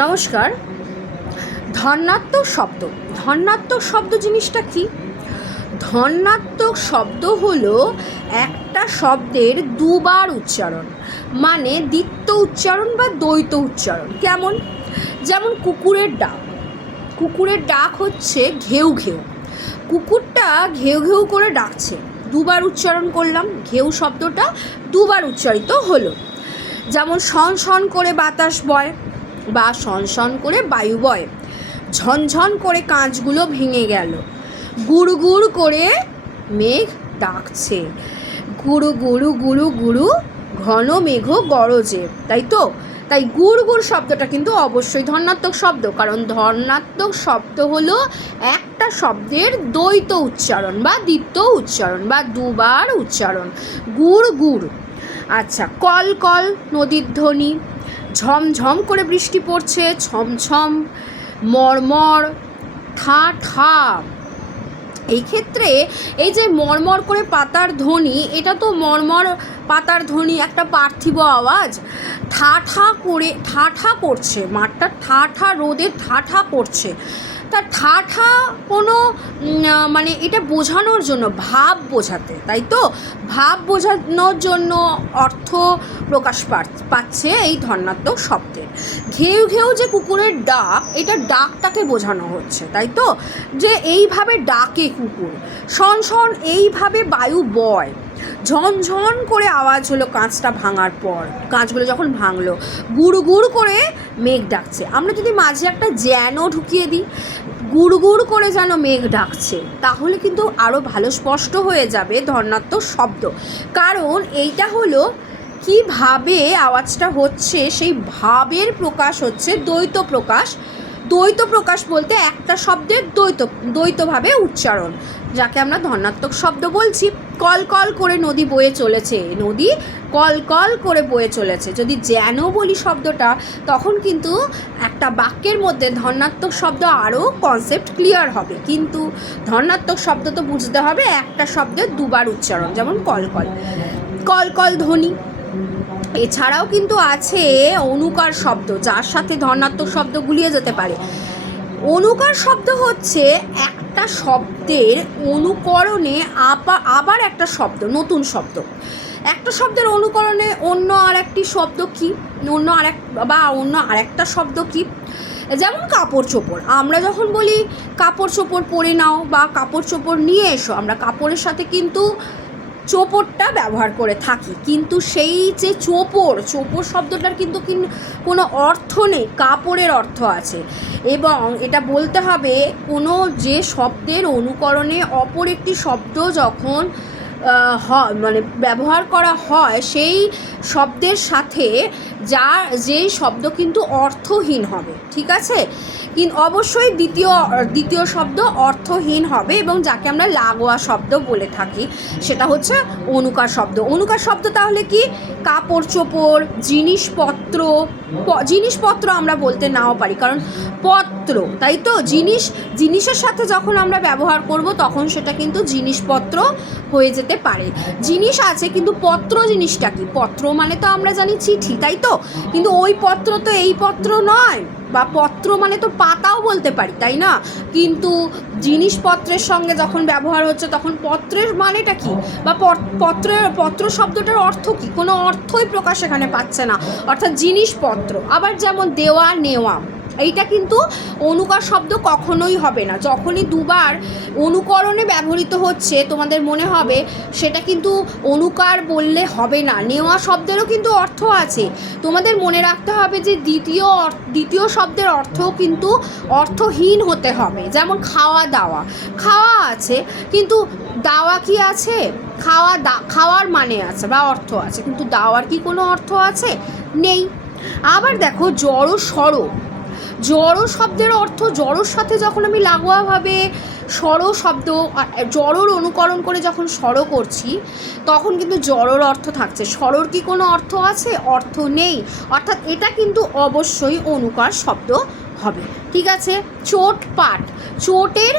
নমস্কার। ধনাত্মক শব্দ, ধনাত্মক শব্দ জিনিসটা কি? ধনাত্মক শব্দ হলো একটা শব্দের দুবার উচ্চারণ, মানে দ্বিত্ব উচ্চারণ বা দ্বৈত উচ্চারণ। কেমন? যেমন কুকুরের ডাক। কুকুরের ডাক হচ্ছে ঘেউ ঘেউ। কুকুরটা ঘেউ ঘেউ করে ডাকছে, দুবার উচ্চারণ করলাম, ঘেউ শব্দটা দুবার উচ্চারিত হলো। যেমন শন শন করে বাতাস বয় বা শন শন করে বায়ু বয়, ঝনঝন করে কাঁচগুলো ভেঙে গেল, গুড়ু গুড়ু করে মেঘ ডাকছে, গুড়ু গুড়ু গুড়ু গুড়ু ঘন মেঘ গরজে। তাই তো? তাই গুড় গুড় শব্দটা কিন্তু অবশ্যই ধনাত্মক শব্দ, কারণ ধনাত্মক শব্দ হলো একটা শব্দের দ্বৈত উচ্চারণ বা দ্বিত্ব উচ্চারণ বা দুবার উচ্চারণ। গুড় গুড়। আচ্ছা, কল কল নদীর ধ্বনি, ঝমঝম করে বৃষ্টি পড়ছে, ছমছম, মরমর, ঠা ঠা। এই ক্ষেত্রে এই যে মরমর করে পাতার ধ্বনি, এটা তো মরমর পাতার ধ্বনি একটা পার্থিব আওয়াজ। ঠা ঠা করে ঠা ঠা করছে, মাঠটা ঠা ঠা রোদে ঠা ঠা করছে। তা ঠা ঠা কোনো মানে এটা বোঝানোর জন্য, ভাব বোঝাতে, তাই তো? ভাব বোঝানোর জন্য অর্থ প্রকাশ পাচ্ছে এই ধনাত্মক শব্দের। ঘেউ ঘেউ যে কুকুরের ডাক, এটা ডাকটাকে বোঝানো হচ্ছে, তাই তো? যে এইভাবে ডাকে কুকুর। শন শন এইভাবে বায়ু বয়, ঝনঝন করে আওয়াজ হলো কাঁচটা ভাঙার পর, কাঁচগুলো যখন ভাঙলো, গুড় গুড় করে মেঘ ডাকছে। আমরা যদি মাঝে একটা যেন ঢুকিয়ে দিই, গুড় গুড় করে যেন মেঘ ডাকছে, তাহলে কিন্তু আরও ভালো স্পষ্ট হয়ে যাবে ধনাত্মক শব্দ। কারণ এইটা হলো কিভাবে আওয়াজটা হচ্ছে, সেই ভাবের প্রকাশ হচ্ছে দ্বৈত প্রকাশ। দ্বৈত প্রকাশ বলতে একটা শব্দের দ্বৈতভাবে উচ্চারণ, যাকে আমরা ধনাত্মক শব্দ বলছি। কল কল করে নদী বয়ে চলেছে, নদী কল কল করে বয়ে চলেছে। যদি যেন বলি শব্দটা, তখন কিন্তু একটা বাক্যের মধ্যে ধনাত্মক শব্দ আরও কনসেপ্ট ক্লিয়ার হবে। কিন্তু ধনাত্মক শব্দ তো বুঝতে হবে একটা শব্দের দুবার উচ্চারণ, যেমন কল কল, কল কল ধ্বনি। এছাড়াও কিন্তু আছে অনুকার শব্দ, যার সাথে ধনাত্মক শব্দ গুলিয়ে যেতে পারে। অনুকার শব্দ হচ্ছে একটা শব্দের অনুকরণে আবার একটা শব্দ, নতুন শব্দ। একটা শব্দের অনুকরণে অন্য আরেকটি শব্দ কি, অন্য আরেকটা শব্দ কি? যেমন কাপড় চোপড়। আমরা যখন বলি কাপড় চোপড় পরে নাও বা কাপড় চোপড় নিয়ে এসো, আমরা কাপড়ের সাথে কিন্তু চোপড়টা ব্যবহার করে থাকি, কিন্তু সেই যে চোপড় শব্দটার কিন্তু কোনো অর্থ নেই, কাপড়ের অর্থ আছে। এবং এটা বলতে হবে কোনো যে শব্দের অনুকরণে অপর একটি শব্দ যখন মানে ব্যবহার করা হয়, সেই শব্দের সাথে যেই শব্দ কিন্তু অর্থহীন হবে, ঠিক আছে? কিন্তু অবশ্যই দ্বিতীয় শব্দ অর্থহীন হবে, এবং যাকে আমরা লাগোয়া শব্দ বলে থাকি, সেটা হচ্ছে অনুকার শব্দ। অনুকার শব্দ তাহলে কি? কাপড় চোপড়, জিনিসপত্র আমরা বলতে নাও পারি, কারণ পত্র, তাই তো? জিনিসের সাথে যখন আমরা ব্যবহার করব, তখন সেটা কিন্তু জিনিসপত্র হয়ে যেতে পারে। জিনিস আছে, কিন্তু পত্র জিনিসটা কি? পত্র মানে তো আমরা জানি চিঠি, তাই তো? কিন্তু ওই পত্র তো এই পত্র নয়, বা পত্র মানে তো পাতাও বলতে পারি, তাই না? কিন্তু জিনিসপত্রের সঙ্গে যখন ব্যবহার হচ্ছে, তখন পত্রের মানেটা কি, বা পত্র শব্দটার অর্থ কি? কোনো অর্থই প্রকাশ এখানে পাচ্ছে না, অর্থাৎ জিনিসপত্র। আবার যেমন দেওয়া নেওয়া, এইটা কিন্তু অনুকার শব্দ কখনোই হবে না। যখনই দুবার অনুকরণে ব্যবহৃত হচ্ছে, তোমাদের মনে হবে সেটা কিন্তু অনুকার বললে হবে না। নেওয়া শব্দেরও কিন্তু অর্থ আছে, তোমাদের মনে রাখতে হবে যে দ্বিতীয় শব্দের অর্থও কিন্তু অর্থহীন হতে হবে। যেমন খাওয়া দাওয়া, খাওয়া আছে কিন্তু দাওয়া কি আছে? খাওয়ার মানে আছে বা অর্থ আছে, কিন্তু দাওয়ার কি কোনো অর্থ আছে? নেই। আবার দেখো জড় শব্দের অর্থ, জড়োর সাথে যখন আমি লাগোয়াভাবে সড়ো শব্দ, জড়োর অনুকরণ করে যখন সড়ো করছি, তখন কিন্তু জড়োর অর্থ থাকছে। সড়োর কি কোনো অর্থ আছে? অর্থ নেই, অর্থাৎ এটা কিন্তু অবশ্যই অনুকার শব্দ হবে, ঠিক আছে? চোট পাট, চোটের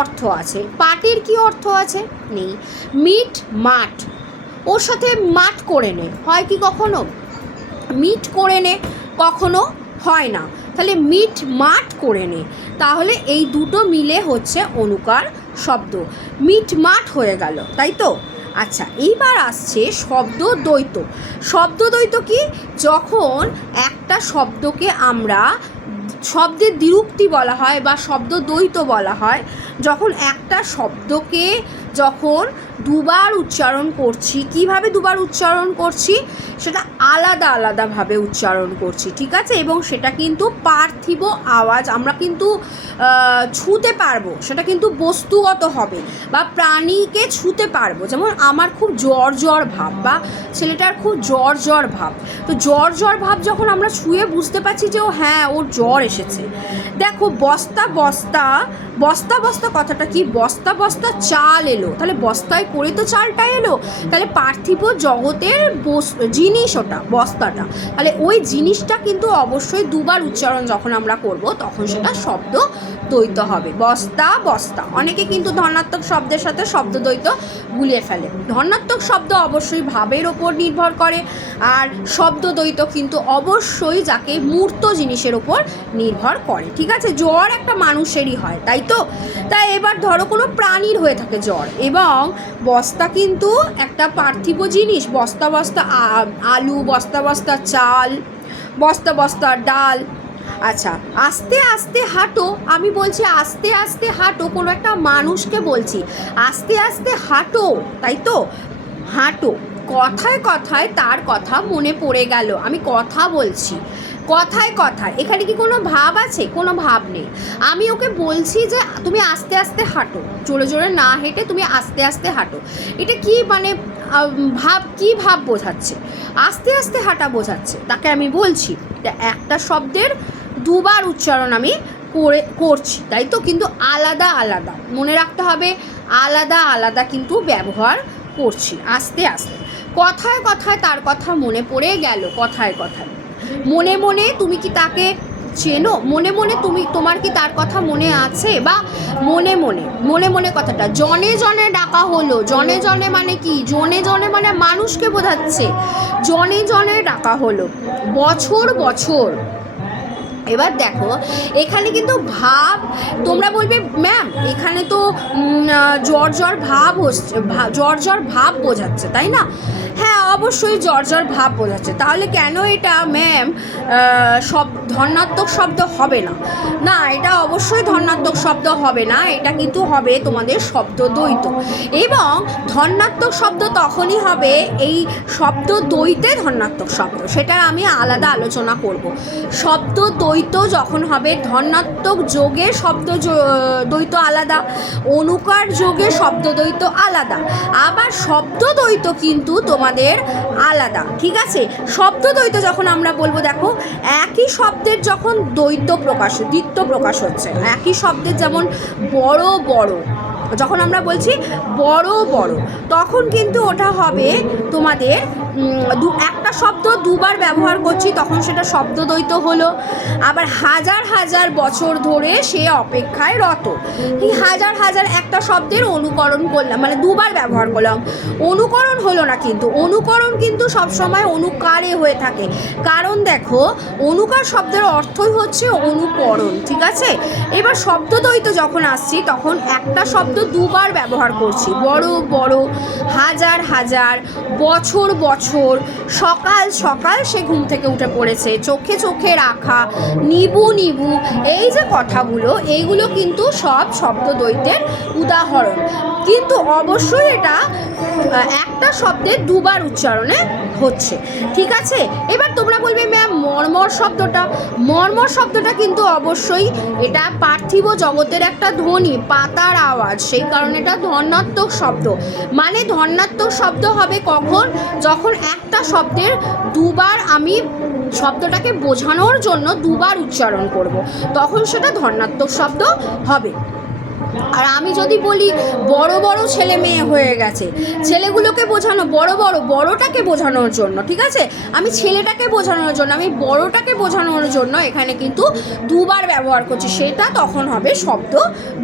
অর্থ আছে, পাটের কি অর্থ আছে? নেই। মিট মাঠ, ওর সাথে মাঠ করে নে হয় কি কখনো? মিট করে নে, কখনো হয় না। তাহলে মিট মাট করে নে, তাহলে এই দুটো মিলে হচ্ছে অনুকার শব্দ, মিট মাট হয়ে গেল, তাই তো? আচ্ছা, এইবার আসছে শব্দ দ্বৈত। শব্দ দ্বৈত কি? যখন একটা শব্দকে আমরা শব্দের দ্বিরুক্তি বলা হয় বা শব্দ দ্বৈত বলা হয়, যখন একটা শব্দকে যখন দুবার উচ্চারণ করছি, কিভাবে দুবার উচ্চারণ করছি, সেটা আলাদা আলাদাভাবে উচ্চারণ করছি, ঠিক আছে? এবং সেটা কিন্তু পার্থিব আওয়াজ, আমরা কিন্তু ছুঁতে পারবো, সেটা কিন্তু বস্তুগত হবে বা প্রাণীকে ছুঁতে পারবো। যেমন আমার খুব জ্বর জ্বর ভাব বা ছেলেটার খুব জ্বর জ্বর ভাব, তো জ্বর জ্বর ভাব যখন আমরা ছুঁয়ে বুঝতে পারছি যে ও হ্যাঁ ওর জ্বর এসেছে। দেখো বস্তা বস্তা, বস্তা বস্তা কথাটা কি? বস্তা বস্তা চাল এলো, তাহলে বস্তায় করে তো চালটা এলো, তাহলে পার্থিব জগতের জিনিস ওটা বস্তাটা, তাহলে ওই জিনিসটা কিন্তু অবশ্যই দুবার উচ্চারণ যখন আমরা করব তখন সেটা শব্দ দ্বৈত হবে। বস্তা বস্তা, অনেকে কিন্তু ধনাত্মক শব্দের সাথে শব্দ দ্বৈত গুলিয়ে ফেলে। ধনাত্মক শব্দ অবশ্যই ভাবের ওপর নির্ভর করে, আর শব্দ দ্বৈত কিন্তু অবশ্যই যাকে মূর্ত জিনিসের ওপর নির্ভর করে, ঠিক আছে? জ্বর একটা মানুষেরই হয়, তাই তো? তাই এবার ধরো কোনো প্রাণীর হয়ে থাকে জ্বর, এবং বস্তা কিন্তু একটা পার্থিব জিনিস, বস্তা বস্তা আলু, বস্তা বস্তা চাল, বস্তা বস্তা ডাল। আচ্ছা, আস্তে আস্তে হাঁটো, আমি বলছি আস্তে আস্তে হাঁটো, কোনো একটা মানুষকে বলছি আস্তে আস্তে হাঁটো, তাই তো? হাঁটো, কথায় কথায় তার কথা মনে পড়ে গেল, আমি কথা বলছি, কথায় কথায়, এখানে কি কোনো ভাব আছে? কোনো ভাব নেই। আমি ওকে বলছি যে তুমি আস্তে আস্তে হাঁটো, জোরে জোরে না হেঁটে তুমি আস্তে আস্তে হাঁটো, এটা কি মানে ভাব, কি ভাব বোঝাচ্ছে? আস্তে আস্তে হাঁটা বোঝাচ্ছে, তাকে আমি বলছি। একটা শব্দের দুবার উচ্চারণ আমি করছি, তাই তো? কিন্তু আলাদা আলাদা, মনে রাখতে হবে আলাদা আলাদা কিন্তু ব্যবহার করছি, আস্তে আস্তে। কথায় কথায় তার কথা মনে পড়ে গেল, কথায় কথায়। মনে মনে, তুমি কি তাকে চেনো? মনে মনে তোমার কি তার কথা মনে আছে? বা মনে মনে, মনে মনে কথাটা জনে জনে ডাকা হলো, জনে জনে মানে কি? জনে জনে মানে মানুষকে বোঝাচ্ছে, জনে জনে ডাকা হলো, বছর বছর। এবার দেখো এখানে কিন্তু ভাব, তোমরা বলবে ম্যাম এখানে তো জ্বর জ্বর ভাব হচ্ছে, জ্বর জ্বর ভাব বোঝাচ্ছে, তাই না? হ্যাঁ অবশ্যই জ্বর জ্বর ভাব বোঝাচ্ছে, তাহলে কেন এটা ম্যাম সব ধনাত্মক শব্দ হবে না? না, এটা অবশ্যই ধনাত্মক শব্দ হবে না, এটা কিন্তু হবে তোমাদের শব্দ দ্বৈত। এবং ধনাত্মক শব্দ তখনই হবে এই শব্দ দ্বৈতে ধনাত্মক শব্দ, সেটার আমি আলাদা আলোচনা করব। শব্দ দ্বৈত যখন হবে, ধনাত্মক যোগে শব্দ দ্বৈত আলাদা, অনুকার যোগে শব্দ দ্বৈত আলাদা, আবার শব্দ দ্বৈত কিন্তু তোমাদের আলাদা, ঠিক আছে? শব্দ দ্বৈত যখন আমরা বলবো, দেখো একই শব্দের যখন দ্বৈত প্রকাশ, দ্বিত্ব প্রকাশ হচ্ছে, একই শব্দের যেমন বড় বড়, যখন আমরা বলছি বড় বড়, তখন কিন্তু ওটা হবে তোমাদের একটা শব্দ দুবার ব্যবহার করছি, তখন সেটা শব্দ দ্বৈত হলো। আবার হাজার হাজার বছর ধরে সে অপেক্ষায় রত, এই হাজার হাজার একটা শব্দের অনুকরণ করলাম, মানে দুবার ব্যবহার করলাম, অনুকরণ হলো না, কিন্তু অনুকরণ কিন্তু সবসময় অনুকারে হয়ে থাকে, কারণ দেখো অনুকার শব্দের অর্থই হচ্ছে অনুকরণ, ঠিক আছে? এবার শব্দ দ্বৈত যখন আসছি তখন একটা শব্দ দুবার ব্যবহার করছি, বড় বড়, হাজার হাজার, বছর বছর, সকাল সকাল সে ঘুম থেকে উঠে পড়েছে, চোখে চোখে রাখা, নিবু নিবু, এই যে কথাগুলো, এইগুলো কিন্তু সব শব্দ দ্বৈতের উদাহরণ, কিন্তু অবশ্যই এটা একটা শব্দের দুবার উচ্চারণে হচ্ছে, ঠিক আছে? এবার তোমরা বলবে ম্যাম মর্মর শব্দটা, মর্মর শব্দটা কিন্তু অবশ্যই এটা পার্থিব জগতের একটা ধ্বনি, পাতার আওয়াজ, সেই কারণে এটা ধনাত্মক শব্দ। মানে ধনাত্মক শব্দ হবে কখন? যখন একটা শব্দের দুবার আমি শব্দটাকে বোঝানোর জন্য দুবার উচ্চারণ করব, তখন সেটা ধনাত্মক শব্দ হবে। আর আমি যদি বলি বড় বড় ছেলে মেয়ে হয়ে গেছে, ছেলেগুলোকে বোঝানো, বড়টাকে বোঝানোর জন্য, ঠিক আছে, আমি ছেলেটাকে বোঝানোর জন্য, আমি বড়টাকে বোঝানোর জন্য এখানে কিন্তু দুবার ব্যবহার করছি, সেটা তখন হবে শব্দ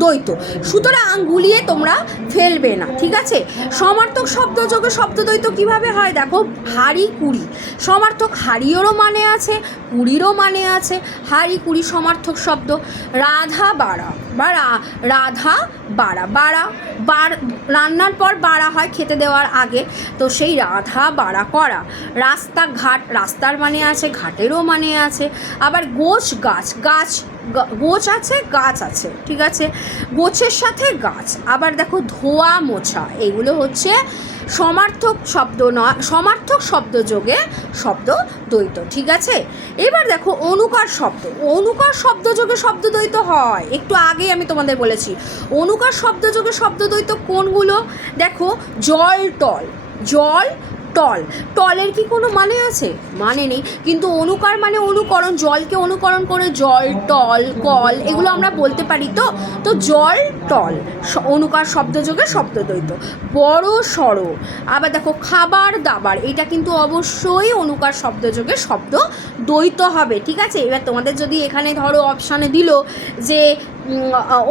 দ্বৈত। সুতরাং গুলিয়ে তোমরা ফেলবে না, ঠিক আছে। সমার্থক শব্দ যোগে শব্দ দ্বৈত কীভাবে হয় দেখো, হাড়ি কুড়ি, সমার্থক হাড়িরও মানে আছে, কুড়িরও মানে আছে, হাড়ি কুড়ি সমার্থক শব্দ। রাধা বাড়া বা রাধা বাড়া, রান্নার পর বাড়া হয় খেতে দেওয়ার আগে, তো সেই রাধা বাড়া করা। রাস্তাঘাট, রাস্তার মানে আছে, ঘাটেরও মানে আছে। আবার গোছ গাছ, গোছ আছে, গাছ আছে, ঠিক আছে, গোছের সাথে গাছ। আবার দেখো ধোয়া মোছা, এগুলো হচ্ছে সমার্থক শব্দ নয়, সমার্থক শব্দ যোগে শব্দ দ্বৈত, ঠিক আছে। এবার দেখো অনুকার শব্দ, অনুকার শব্দ যোগে শব্দ দ্বৈত হয়, একটু আগেই আমি তোমাদের বলেছি। অনুকার শব্দ যোগে শব্দ দ্বৈত কোনগুলো দেখো, জল টল, জল টল, টলের কি কোনো মানে আছে? মানে নেই, কিন্তু অনুকার মানে অনুকরণ, জলকে অনুকরণ করে জল, টল, কল, এগুলো আমরা বলতে পারি। তো জল টল অনুকার শব্দ যোগে শব্দ দ্বৈত। বড় সড়ো, আবার দেখো খাবার দাবার, এটা কিন্তু অবশ্যই অনুকার শব্দ যোগে শব্দ দ্বৈত হবে, ঠিক আছে। এবার তোমাদের যদি এখানে ধরো অপশানে দিল যে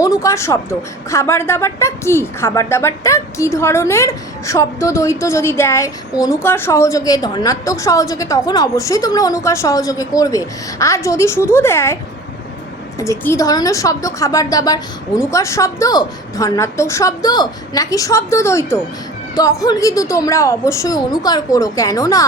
অনুকার শব্দ, খাবার দাবারটা কি, খাবার দাবারটা কি ধরনের শব্দ দ্বৈত যদি দেয় অনুকার সহযোগে, ধনাত্মক সহযোগে, তখন অবশ্যই তোমরা অনুকার সহযোগে করবে। আর যদি শুধু দেয় যে কী ধরনের শব্দ খাবার দাবার, অনুকার শব্দ, ধনাত্মক শব্দ নাকি শব্দ দ্বৈত, তখন কিন্তু তোমরা অবশ্যই অনুকার করো, কেননা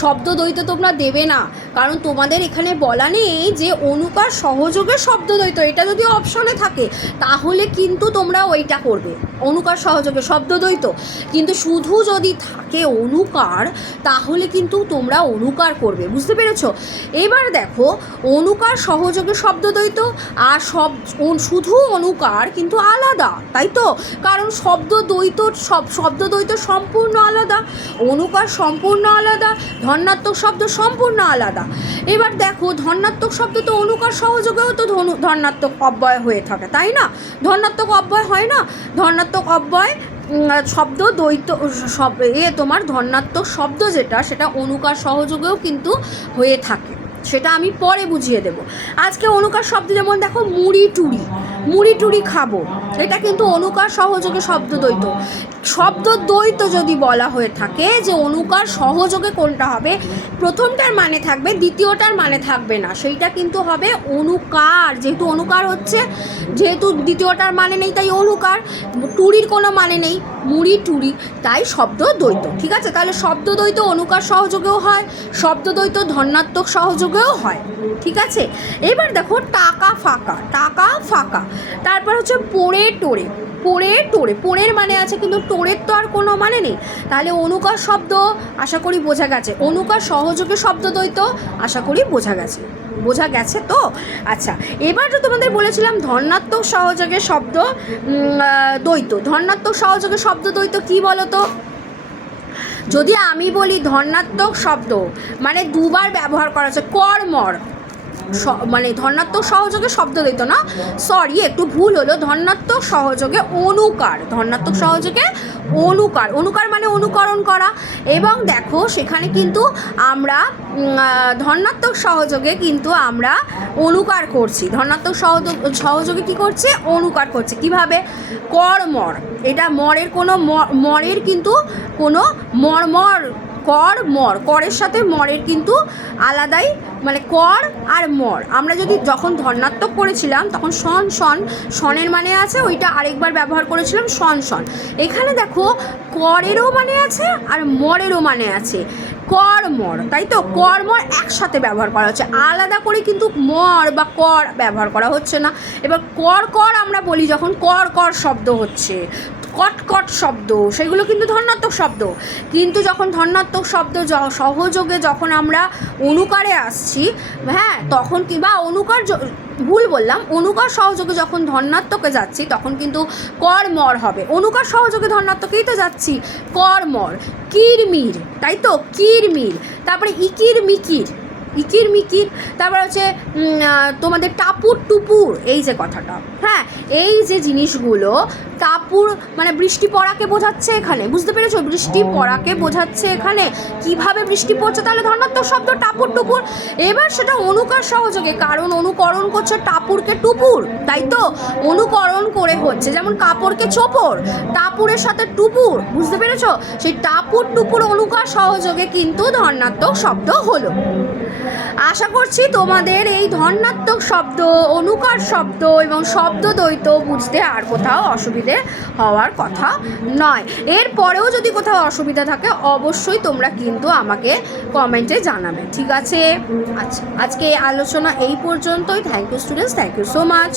শব্দ দ্বৈত তোমরা দেবে না, কারণ তোমাদের এখানে বলা নেই যে অনুকার সহযোগে শব্দ দ্বৈত, এটা যদি অপশনে থাকে তাহলে কিন্তু তোমরা ওইটা করবে, অনুকার সহযোগে শব্দ দ্বৈত। কিন্তু শুধু যদি থাকে অনুকার তাহলে কিন্তু তোমরা অনুকার করবে, বুঝতে পেরেছো? এবার দেখো অনুকার সহযোগে শব্দ দ্বৈত আর শুধু অনুকার কিন্তু আলাদা, তাই তো, কারণ শব্দ দ্বৈত সম্পূর্ণ আলাদা, অনুকার সম্পূর্ণ আলাদা, ধনাত্মক শব্দ সম্পূর্ণ আলাদা। এবার দেখো ধনাত্মক শব্দ তো অনুকার সহযোগেও তো ধনাত্মক অব্যয় হয়ে থাকে, তাই না? ধনাত্মক অব্যয় হয় না, ধনাত্মক অব্যয় শব্দ দ্বৈত তোমার ধনাত্মক শব্দ যেটা, সেটা অনুকার সহযোগেও কিন্তু হয়ে থাকে, সেটা আমি পরে বুঝিয়ে দেব। আজকে অনুকার শব্দ যেমন দেখো মুড়ি টুড়ি, মুড়ি টুড়ি খাবো, এটা কিন্তু অনুকার সহযোগে শব্দ দ্বৈত। শব্দ দ্বৈত যদি বলা হয়ে থাকে যে অনুকার সহযোগে কোনটা হবে, প্রথমটার মানে থাকবে, দ্বিতীয়টার মানে থাকবে না, সেইটা কিন্তু হবে অনুকার। যেহেতু অনুকার হচ্ছে, যেহেতু দ্বিতীয়টার মানে নেই তাই অনুকার, টুরির কোনো মানে নেই, মুড়ি টুড়ি, তাই শব্দ দ্বৈত, ঠিক আছে। তাহলে শব্দ দ্বৈত অনুকার সহযোগেও হয়, শব্দ দ্বৈত ধনাত্মক সহযোগেও হয়, ঠিক আছে। এবার দেখো টাকা ফাঁকা, টাকা ফাঁকা, তারপর হচ্ছে পোড়ে টোড়ে, পোড়ে টোড়ে, পোড়ের মানে আছে কিন্তু টোড়ের তো আর কোনো মানে নেই, তাহলে অনুকার শব্দ আশা করি বোঝা গেছে, অনুকার সহযোগে শব্দ দ্বৈত আশা করি বোঝা গেছে তো। আচ্ছা, এবার তো তোমাদের বলেছিলাম ধনাত্মক সহযোগে শব্দ দ্বৈত, ধনাত্মক সহযোগে শব্দ দ্বৈত কী বলো তো? যদি আমি বলি ধনাত্মক শব্দ মানে দুবার ব্যবহার করা হচ্ছে, কর্মর, মানে ধনাত্মক সহযোগে শব্দ দ্বৈত না, সরি একটু ভুল হলো, ধনাত্মক সহযোগে অনুকার, ধনাত্মক সহযোগে অনুকার, অনুকার মানে অনুকরণ করা। এবং দেখো সেখানে কিন্তু আমরা ধনাত্মক সহযোগে কিন্তু আমরা অনুকার করছি, ধনাত্মক সহযোগে কী করছে, অনুকার করছে। কিভাবে? কর্মর, এটা মরের কোনো মরের কিন্তু কোনো মর, কর মর, করের সাথে মরের কিন্তু আলাদাই, মানে কর আর মর। আমরা যদি যখন ধনাত্মক করেছিলাম তখন শনের মানে আছে, ওইটা আরেকবার ব্যবহার করেছিলাম শন। এখানে দেখো করেরও মানে আছে আর মরেরও মানে আছে, কর মর, তাই তো, কর মর একসাথে ব্যবহার করা হচ্ছে, আলাদা করে কিন্তু মর বা কর ব্যবহার করা হচ্ছে না। এবার কর আমরা বলি যখন কর শব্দ হচ্ছে, কটকট শব্দ, সেগুলো কিন্তু ধনাত্মক শব্দ। কিন্তু যখন ধনাত্মক শব্দ সহযোগে যখন আমরা অনুকারে আসছি, হ্যাঁ, তখন কিংবা অনুকার, ভুল বললাম, অনুকার সহযোগে যখন ধনাত্মকে যাচ্ছি তখন কিন্তু কর্মর হবে, অনুকার সহযোগে ধনাত্মকেই তো যাচ্ছি, কর্মর। কিরমির, তাই তো, কিরমির। তারপরে ইকির মিকির, ইকির মিকির, তারপর হচ্ছে তোমাদের টাপুর টুপুর, এই যে কথাটা, হ্যাঁ, এই যে জিনিসগুলো, টাপুর মানে বৃষ্টি পড়াকে বোঝাচ্ছে এখানে, বুঝতে পেরেছো? বৃষ্টি পড়াকে বোঝাচ্ছে এখানে। কিভাবে বৃষ্টি পড়ছে, তাহলে ধনাত্মক শব্দ টাপুর টুপুর। এবার সেটা অনুকার সহযোগে, কারণ অনুকরণ করছে টাপুরকে টুপুর, তাই তো? অনুকরণ করে হচ্ছে, যেমন কাপড়কে চোপড়, টাপুরের সাথে টুপুর, বুঝতে পেরেছো? সেই টাপুর টুপুর অনুকার সহযোগে কিন্তু ধনাত্মক শব্দ হলো। আশা করছি তোমাদের এই ধনাত্মক শব্দ, অনুকার শব্দ এবং শব্দ দ্বৈত বুঝতে আর কোথাও অসুবিধে হওয়ার কথা নয়। এরপরেও যদি কোথাও অসুবিধা থাকে অবশ্যই তোমরা কিন্তু আমাকে কমেন্টে জানাবে, ঠিক আছে? আচ্ছা, আজকে আলোচনা এই পর্যন্তই। Thank you students, thank you so much.